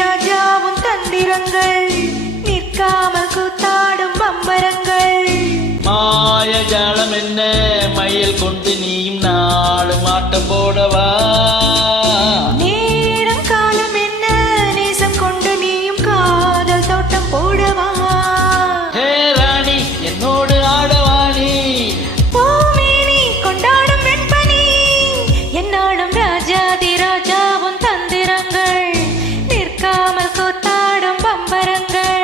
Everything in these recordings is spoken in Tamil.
ராஜாவும் தந்திரங்கள் நிற்காமல் கூத்தாடும் பம்பரங்கள். மாய ஜாலம் என்ன மயில் கொண்டு நீயும் நாளும் ஆட்டம் போடவா. நேரம் காலம் என்ன நேசம் கொண்டு நீயும் காதல் தோட்டம் போடவா. ஹே ராணி என்னோடு ஆடவாணி பூமேனி கொண்டாடும் வெண்பனி என்னாலும் ராஜாதி ராஜாவும் தந்திரங்கள் நிற்காமல் கூத்தாடும் பம்பரங்கள்.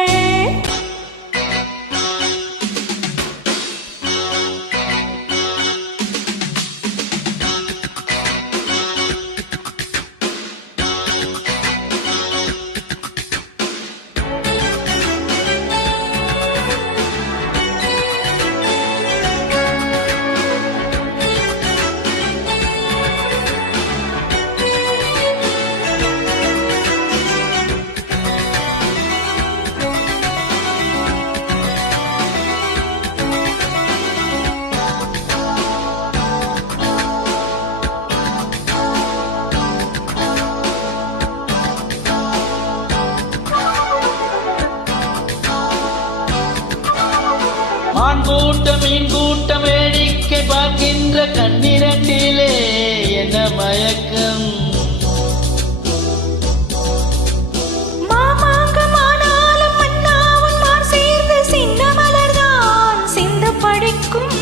மான் கூட்டம் மீன் கூட்டம் வேடிக்கை பார்க்கின்ற கண்ணிரண்டிலே என்ன மயக்கம். மாமாங்கமானாலும் மன்னாவும் மார் சேர்ந்து சின்ன மலர்தான் சிந்து படிக்கும்.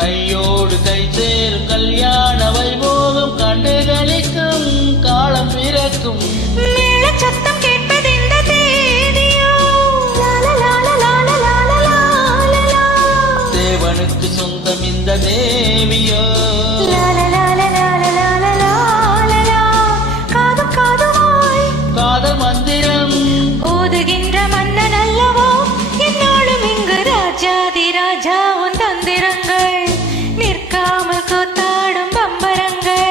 கையோடு கை சேரும் கல்யாண வைபோகம் கண்டு களிக்கும் காலம் பிறக்கும். சத்தம் கேட்பது இந்த தேதியோ. தேவனுக்கு சொந்தம் இந்த தேவியோ. காதும் காதுமாய் காதல் மந்திரம் ஓதுகின்ற மன்னன் அல்லவோ. என்னாலும் இங்கு ராஜாதி ராஜாவும் தந்திரங்கள் நிற்காமல் கூத்தாடும் பம்பரங்கள்.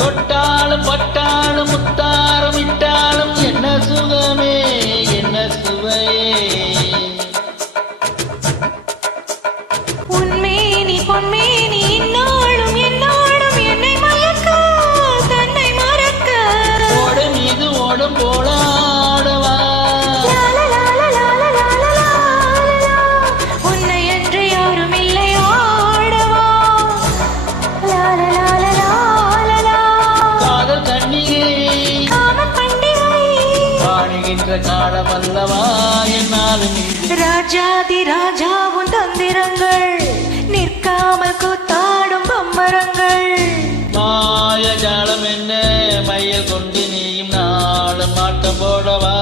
தொட்டாலும் பட்டாலும் முத்தாரம் இட்டாலும் என்ன சுகமே என்ன சுவையே. உன்மேனி பொன்மேனி இன்னாலும் என்னாலும் என்னை மயக்க தன்னை மறக்க. ஓடும் மீது ஓடும் போலாடவா. உன்னை என்று யாரும் இல்லை ஆடவா. காதல் கண்ணீரே காமன் பண்டிகை காணுகின்ற காலம் அல்லவா என்னாலும். ராஜாதி ராஜாவும் தந்திரங்கள் நிற்காமல் கூத்தாடும் பம்பரங்கள். மாய ஜாலம் என்ன மையல் கொண்டு நீயும் நாளும் ஆட்டம் போடவா.